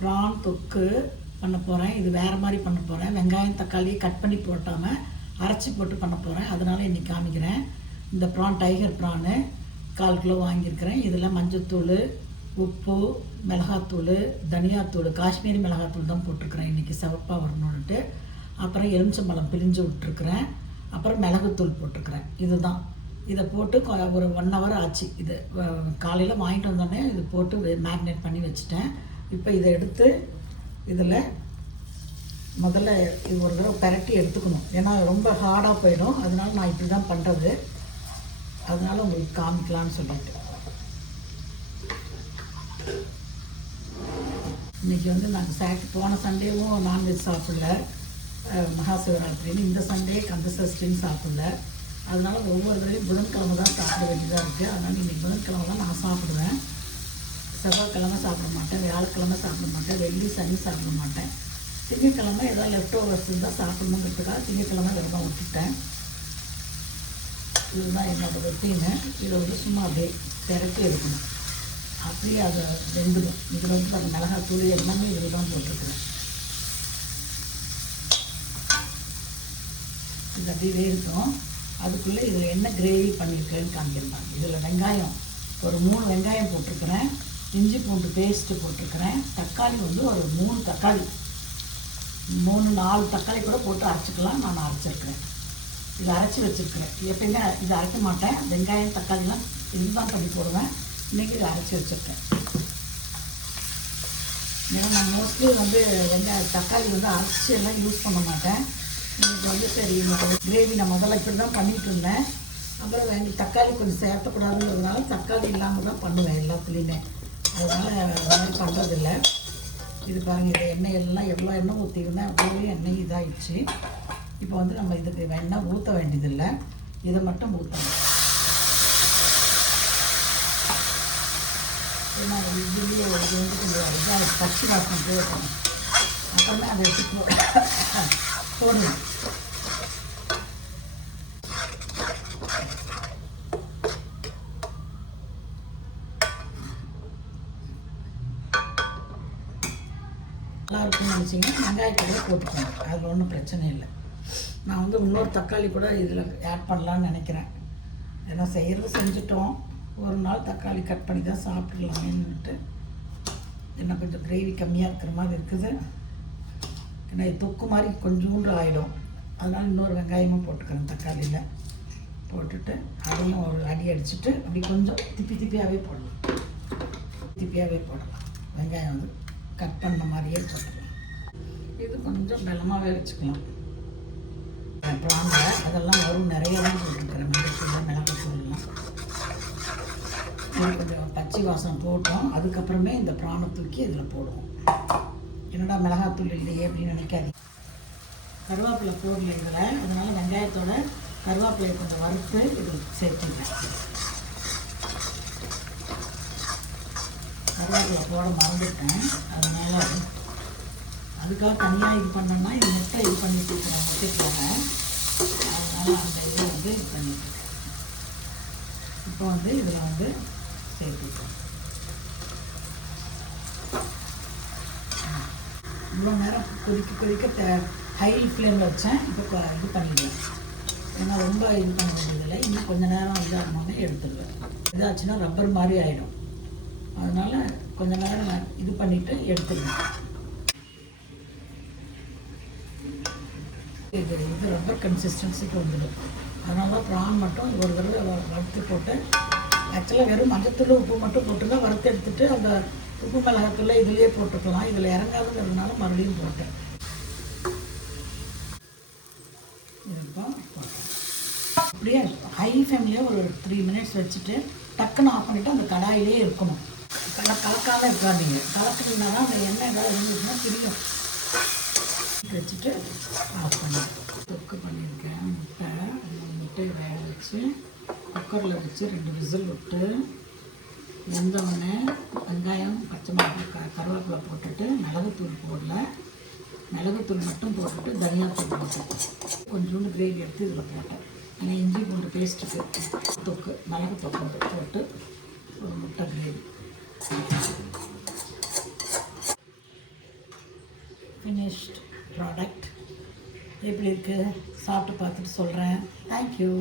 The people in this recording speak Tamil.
ப்ரான் தொக்கு பண்ண போகிறேன். இது வேறு மாதிரி பண்ண போகிறேன். வெங்காயம் தக்காளியை கட் பண்ணி போட்டாமல் அரைச்சி போட்டு பண்ண போகிறேன். அதனால் இன்றைக்கி காமிக்கிறேன். இந்த ப்ரான் டைகர் ப்ரானு 1/4 கிலோ வாங்கியிருக்கிறேன். இதில் மஞ்சத்தூள், உப்பு, மிளகாத்தூள், தனியாத்தூள், காஷ்மீரி மிளகாத்தூள் தான் போட்டிருக்கிறேன் இன்றைக்கி சிவப்பாக வரணுன்ட்டு. அப்புறம் எலுமிச்சம்பழம் பிழிஞ்சு விட்டுருக்குறேன். அப்புறம் மிளகுத்தூள் போட்டிருக்கிறேன். இதுதான். இதை போட்டு ஒரு 1 ஹவர் ஆச்சு. இது காலையில் வாங்கிட்டு வந்தோடனே இது போட்டு மேரினேட் பண்ணி வச்சுட்டேன். இப்போ இதை எடுத்து இதில் முதல்ல இது ஒரு தடவை பரட்டி எடுத்துக்கணும். ஏன்னா ரொம்ப ஹார்டாக போயிடும். அதனால நான் இப்படி தான் பண்ணுறது. அதனால் உங்களுக்கு காமிக்கலான்னு சொல்லிட்டு இன்றைக்கி நாங்கள் போன சண்டேவும் நான்வெஜ் சாப்பிடல, மகாசிவராத்திரின்னு. இந்த சண்டே கந்தசஷ்டின்னு சாப்பிடல. அதனால் ஒவ்வொரு தடவையும் புதன்கிழமை தான் சாப்பிட வேண்டியதாக இருக்குது. அதனால் இன்றைக்கி புதன்கிழமை தான் நான் சாப்பிடுவேன். செவ்வாய்க்கிழமை சாப்பிட மாட்டேன், வியாழக்கிழமை சாப்பிட மாட்டேன், வெள்ளி சனி சாப்பிட மாட்டேன். திங்கக்கிழமை ஏதாவது லெஃப்ட் ஓவர்ஸ் இருந்தால் சாப்பிடணுங்கிறதுக்காக திங்கக்கிழமை விரதம் விட்டுட்டேன். இதுதான் என்னோடய ரொட்டீனு. இதை சும்மா அப்படியே திரட்டி எடுக்கணும். அப்படியே அதை வெந்துடும். இதில் அந்த மிளகாத்தூள் எல்லாமே இதில் தான் போட்டிருக்கிறேன். இது அப்படியே வேகட்டும். அதுக்குள்ளே இதில் என்ன கிரேவி பண்ணியிருக்கேன்னு காமிக்கிறேன். இதில் வெங்காயம் ஒரு 3 வெங்காயம் போட்டிருக்கிறேன். இஞ்சி பூண்டு பேஸ்ட்டு போட்டிருக்கிறேன். தக்காளி ஒரு 3 தக்காளி, 4 தக்காளி கூட போட்டு அரைச்சிக்கலாம். நான் அரைச்சிருக்கிறேன். இதை அரைச்சி வச்சுருக்கிறேன். எப்பயுமே இதை அரைக்க மாட்டேன். வெங்காயம் தக்காளிலாம் இதுதான் பண்ணி போடுவேன். இன்றைக்கி இதை அரைச்சி வச்சுருக்கேன். ஏன்னா நான் மோஸ்ட்லி தக்காளி அரைச்சி எல்லாம் யூஸ் பண்ண மாட்டேன். இன்றைக்கி சரி கிரேவி நான் முதல்ல இப்படி தான் பண்ணிகிட்டு இருந்தேன். அப்புறம் தக்காளி கொஞ்சம் சேர்த்தக்கூடாதுங்கிறதுனால தக்காளி இல்லாமல் தான் பண்ணுவேன் எல்லாத்துலேயுமே. அதனால் அது மாதிரி பண்ணுறதில்ல. இது பாருங்கள், இது எண்ணெய் எல்லாம் எவ்வளோ எண்ணெய் ஊற்றிருந்தேன் அவ்வளோ எண்ணெய் இதாகிடுச்சு. இப்போ நம்ம இதுக்கு எண்ணெய் ஊற்ற வேண்டியதில்லை. இதை மட்டும் ஊற்றணும். ஏன்னா இதுலேயே கொஞ்சம் இதாக பச்சை வாசனை போடணும். அப்புறமே அதை எடுத்து போடணும். நல்லா இருக்குன்னு நினச்சிங்கன்னா வெங்காயத்தை கூட போட்டுக்கோங்க. அதில் ஒன்றும் பிரச்சனை இல்லை. நான் இன்னொரு தக்காளி கூட இதில் ஆட் பண்ணலான்னு நினைக்கிறேன். ஏன்னா செய்கிறது செஞ்சுட்டோம். ஒரு நாள் தக்காளி கட் பண்ணி தான் சாப்பிட்லாமேன்னுட்டு. என்ன கொஞ்சம் கிரேவி கம்மியாக இருக்கிற மாதிரி இருக்குது. ஏன்னா தொக்கு மாதிரி கொஞ்சோண்டு ஆகிடும். அதனால் இன்னொரு வெங்காயமும் போட்டுக்கிறேன். தக்காளியில் போட்டுட்டு அதையும் ஒரு அடி அடிச்சுட்டு அப்படி கொஞ்சம் திப்பியாகவே போடலாம். போடலாம். வெங்காயம் கட் பண்ண மாதிரியே போட்டுக்கலாம். இது கொஞ்சம் பலமாகவே வச்சுக்கலாம். ப்ரானில் அதெல்லாம் நிறைய தான் போட்டுருக்கிறேன். மிளகாத்தூள், மிளகாத்தூள்லாம் இது கொஞ்சம் பச்சை வாசம் போட்டோம். அதுக்கப்புறமே இந்த ப்ரானை தூக்கி இதில் போடுவோம். என்னடா மிளகாத்தூள் இல்லையே அப்படின்னு நினைக்காதீங்க. கருவேப்பிலை போடல இதில். அதனால் வெங்காயத்தோட கருவேப்பிலையை கொஞ்சம் வறுத்து இதில் சேர்த்துக்கிறேன். கருவேப்பிலை போட மறந்துட்டேன். அதனால் அதுக்காக தனியாக இது பண்ணோன்னா இது முட்டை இது பண்ணிட்டு இருக்கிறேன். முட்டைக்காக அதனால் அந்த இதை இது பண்ணிட்டுருக்கேன். இப்போ இதில் சேர்த்துக்கிறேன். இவ்வளோ நேரம் கொதிக்க ஹை ஃப்ளேமில் வச்சேன். இப்போ இது பண்ணிடுவேன். ஏன்னா ரொம்ப இது பண்ண வேண்டியதில்லை. இன்னும் கொஞ்சம் நேரம் இதாகணுன்னே எடுத்துடுவேன். இதாச்சுன்னா ரப்பர் மாதிரி ஆகிடும். அதனால் கொஞ்சம் நேரம் நான் இது பண்ணிவிட்டு எடுத்துடுவேன். இது ரப்பர் கன்சிஸ்டன்சிக்கு வந்துடும். அதனால தான் ப்ரான் மட்டும் ஒரு தடவை வறுத்து போட்டு, ஆக்சுவலாக வெறும் மஞ்சத்தூள் உப்பு மட்டும் போட்டு தான் வறுத்து எடுத்துகிட்டு அந்த உப்பு மிளகாத்தூள் இதுலேயே போட்டுக்கலாம். இதில் இறங்காதுங்கிறதுனால மறுபடியும் போட்டேன். அப்படியே ஹை ஃபேமிலியாக ஒரு 3 மினிட்ஸ் வச்சுட்டு டக்குன்னு ஆஃப் பண்ணிவிட்டு அந்த கடாயிலே இருக்கணும். கலக்காமல் இருக்காதீங்க. கலக்குனீங்கன்னா தான் அந்த எண்ணெய் ஏதாவது இருந்துச்சுன்னா தெரியும். வச்சுட்டு ஆஃப் பண்ணி தொக்கு பண்ணியிருக்கேன். முட்டையை வேக வச்சு குக்கரில் வச்சு 2 விசில் விட்டு வெந்தவொடனே வெங்காயம், பச்சை மிளகாய், கருவேப்பிலை போட்டுட்டு மிளகுத்தூள் போடல, மிளகுத்தூள் மட்டும் போட்டுட்டு தனியாத்தூள் போட்டேன். கொஞ்சோண்டு கிரேவி எடுத்து இதில் போட்டேன். ஏன்னா இஞ்சி பூண்டு பேஸ்ட்டுக்கு தொக்கு மிளகு தொக்கு போட்டு ஒரு முட்டை கிரேவி. ஃபினிஷ்ட் ப்ராடக்ட் எப்படி இருக்குது சாப்பிட்டு பார்த்துட்டு சொல்கிறேன். தேங்க்யூ.